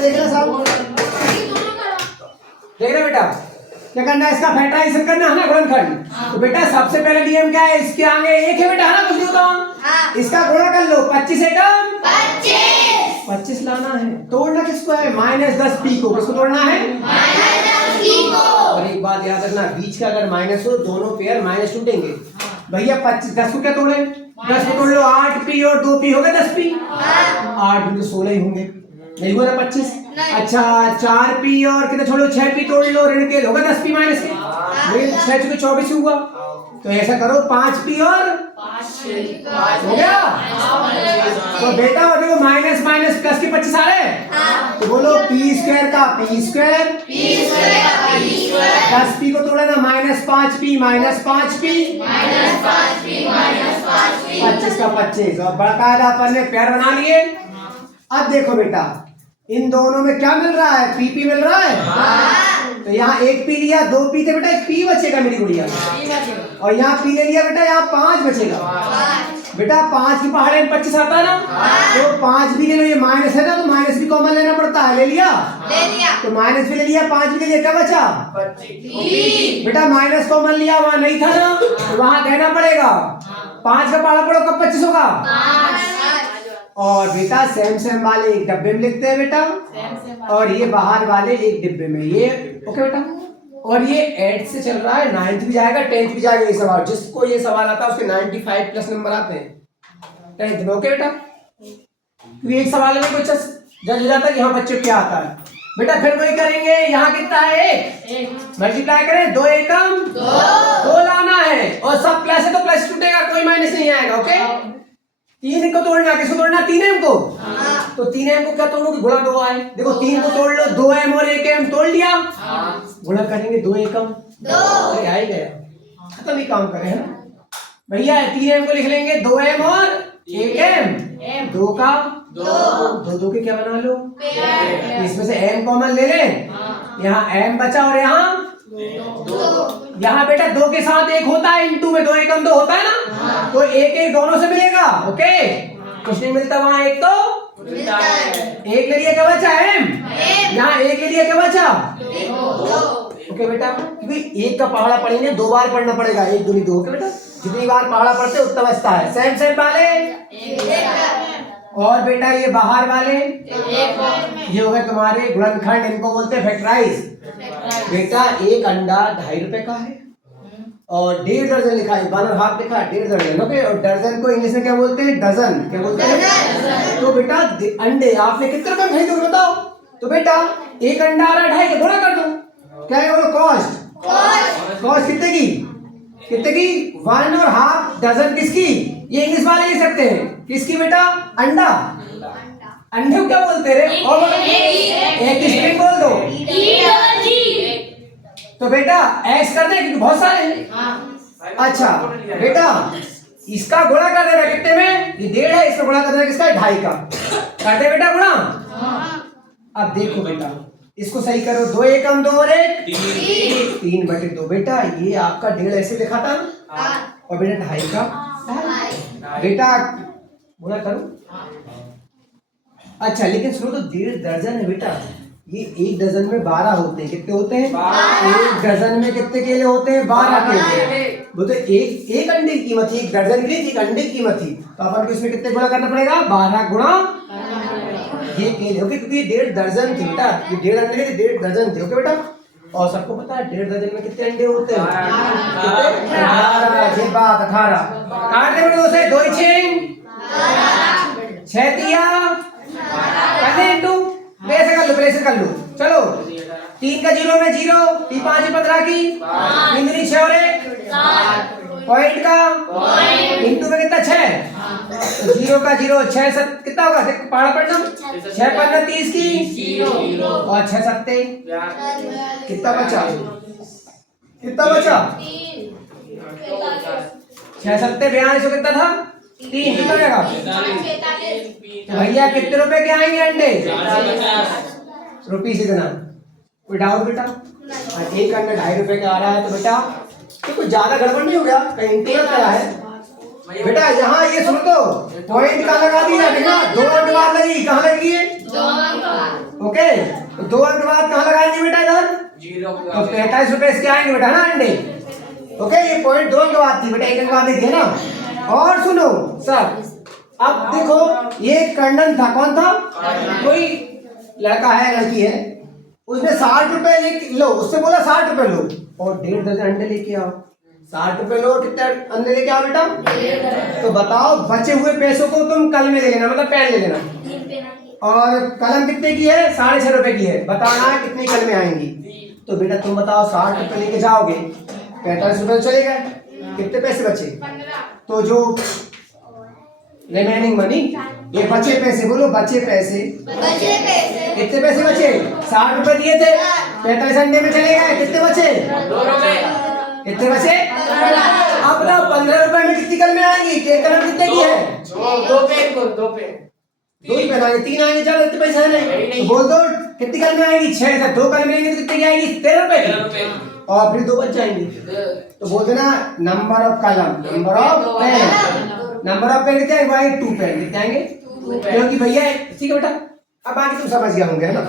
देखना साहब, देख रहे बेटा क्या करना है, इसका फैक्टराइजेशन करना है ना गुणनखंड। तो बेटा सबसे पहले नियम क्या है, इसके आगे एक है बेटा, है ना, कुछ नहीं होता, इसका गुणा कर लो, 25 एकम 25 लाना है। तोड़ना किसको है, -10p को, किसको तोड़ना है, और एक बात याद रखना, बीच का अगर माइनस हो दोनों पेयर माइनस टूटेंगे। भैया 25 10 को क्या तोड़े, 10 को तोड़ लो, 8p और 2p हो गए 10p, 8 भी तो 16 ही होंगे, नहीं हुआ ना 25। अच्छा 4p और कितना छोड़ो, 6p तोड़ लो, ऋण के होगा 10p माइनस के, 6 चुके 24 हुआ। तो ऐसा करो 5p और 5 हो गया। तो बेटा देखो माइनस माइनस प्लस के 25 आ रहे हैं, तो बोलो p² का p² 10p को तोड़ा ना, -5p -5p 25 का 25, और बकायदा अपन ने पेयर बना लिए। अब देखो बेटा इन दोनों में क्या मिल रहा है, PP मिल रहा है, तो यहाँ 1p लिया, 2p थे बेटा, 1 p बचेगा मेरी गुड़िया, और यहाँ p ले लिया बेटा, यहाँ 5 बचेगा बेटा। 5 की पहाड़े में 25 आता है ना, तो 5 भी ले लो, ये माइनस है ना, तो माइनस भी कॉमन लेना पड़ता है, ले लिया तो माइनस भी ले लिया, 5 भी ले लिया, क्या बचा बेटा, माइनस कॉमन लिया, वहां नहीं था ना, तो वहां देना पड़ेगा। 5 का पहाड़ा पड़ो, कब 25 होगा, और बेटा सेम वाले एक डब्बे में लिखते हैं बेटा, और ये बाहर वाले एक डिब्बे में, ये ओके बेटा। और ये 8 से चल रहा है, 9th भी जाएगा 10th भी जाएगा, ये सवाल जिसको ये सवाल आता है उसके 95 प्लस नंबर आते हैं 10th में, ओके बेटा। क्योंकि एक सवाल में कुछ जज हो जाता है कि हाँ बच्चे क्या आता है बेटा। फिर वही करेंगे, यहाँ कितना है, 1 मल्टीप्लाई करें, 2 एकम 2 लाना है, और सब प्लस है तो प्लस टूटेगा, कोई माइनस नहीं आएगा, ओके। 3 को तोड़ना, किसको तोड़ना, 3m को, तो 3m को क्या तोड़ोगे, गुणा 2 आए, देखो 3 को तोड़ लो, 2m और 1m तोड़ लिया, गुणा करेंगे 2 एकम 2 आ ही गया, खत्म ही काम करें, है ना भैया। 3m को लिख लेंगे, 2m और 1m, 2 का 2 के क्या बना लो, इसमें से m कॉमन ले लें, यहाँ m बचा और यहाँ 2, यहाँ बेटा 2 के साथ 1 होता है, इंटू में 2 एकम 2 होता है ना, तो 1 दोनों से मिलेगा, ओके। कुछ नहीं मिलता वहां, 1 तो मिलता है, 1 ले लिया, क्या बचा m, यहाँ 1 ले लिया, क्या बचा 2, ओके बेटा। क्योंकि 1 का पहाड़ा पढ़ेंगे 2 बार पढ़ना पड़ेगा, 1 2 2, ओके बेटा, जितनी बार पहाड़ा पढ़ते उतना बचता है। सेम वाले, और बेटा ये बाहर वाले ये हो गए तुम्हारे गुणनखंड, इनको बोलते हैं फैक्टराइज। बेटा एक अंडा 2.5 रुपए का है, और 1.5 दर्जन लिखा है, 1.5 लिखा है, 1.5 दर्जन, ओके। और दर्जन को इंग्लिश में क्या बोलते हैं, डजन, क्या बोलते हैं। तो बेटा अंडे आपने कितने रुपए खरीदे बताओ, तो बेटा एक अंडा आ रहा है 2.5 गुणा कर दो, क्या है बोलो, कॉस्ट कितने की 1.5 डजन, किसकी, ये इंग्लिश वाले लिख सकते हैं, किसकी बेटा, अंडा, अंडे को क्या बोलते रे, और एक स्ट्रिंग बोल दो, तो बेटा एक्स कर दे क्योंकि बहुत सारे हैं। अच्छा बेटा इसका गुणा कर देना कितने में, ये 1.5 है, इसका गुणा कर देना किसका, 2.5 का, कर दे बेटा गुणा। अब देखो बेटा इसको सही करो, 2 एकम 2 और 1 3/2 बेटा, ये आपका 1.5 ऐसे लिखा था, और बेटा 2.5 का बेटा गुणा करो। अच्छा लेकिन सुनो, तो 1.5 दर्जन है बेटा, ये 1 डजन में 12 होते हैं, कितने होते हैं, 1 डजन में कितने केले होते हैं, 12 केले। बोलते एक अंडे की कीमत थी, 1 दर्जन की थी, 1 अंडे की कीमत थी, तो अपन को इसमें कितने गुणा करना पड़ेगा, 12 गुणा ये केले, ओके। क्योंकि ये 1.5 दर्जन थी बेटा, ये 1.5 अंडे थे, 1.5 दर्जन थे, ओके बेटा। और सबको पता है 1.5 दर्जन में कितने अंडे होते हैं, 18, ये बात 18 काट दे बेटा, उसे 2 6 दिया, करने इंटू प्रेस कर लो, चलो 3 का 0 में 0, 5 15 की 3 3 6 और 1 पॉइंट का इंटू में कितना 6, तो 0 का 0 6 7 कितना होगा, पहाड़ा पढ़ना, 6 15 30 की और 6 7 कितना बचा, 6 7 42 कितना था, 3 कितना जाएगा, तो भैया कितने रुपए के आएंगे अंडे, रुपीस इतना, कोई डाउट बेटा। एक अंडा 2.5 रुपए का आ रहा है, तो बेटा तो कुछ ज्यादा गड़बड़ नहीं हो गया, कहीं इंटरनेट करा है बेटा। यहाँ ये सुन तो पॉइंट का लगा दिया, देखा 2 अंडे बार लगी, कहाँ लगी है, ओके, तो 2 अंक बाद कहाँ लगाएंगे बेटा इधर? 0 तो 45 रुपए इसके आएंगे बेटा ना अंडे। ओके, ये पॉइंट 2 अंक बाद थी बेटा, 1 अंक बाद नहीं थी ना। और सुनो सर, अब देखो ये कर्णन था, कौन था? कोई लड़का है लड़की है, उसने 60 रुपए लो, उससे बोला 60 रुपए लो और 1.5 दर्जन अंडे लेके आओ। 60 रुपए लो, कितने अंडे लेके आओ बेटा? तो बताओ बचे हुए पैसों को तुम कल में ले लेना, मतलब पेन ले लेना। और कलम कितने की है? 6.5 रुपए की है, बताना है कितनी कल में आएंगी। तो बेटा तुम बताओ 60 रुपए लेके जाओगे, 45 रुपए चले गए, कितने पैसे बचे? तो जो रिमेनिंग मनी, ये बचे पैसे, बोलो बचे पैसे। कितने पैसे बचे? 60 रुपए दिए थे, 45 अंडे में चले गए, कितने बचे? 2 रुपए। कितने बचे? अब बताओ 15 रुपए में कितनी कल में आएंगी? केक कलम कितने की है? 2 पे 2 पे 2 ही पेन आएंगे, 3 आएंगे, चलो इतने पैसे नहीं तो बोल दो कितनी कल में आएगी? 6 से 2 कल में आएंगे तो कितने की आएगी? 13 रुपए की। और फिर 2 बच जाएंगे, तो बोल देना नंबर ऑफ कलम, number of pen, number of pen कितने आएंगे भाई? 2 पेन कितने आएंगे? क्योंकि भैया ठीक है बेटा, अब बाकी तुम समझ गए होंगे है ना।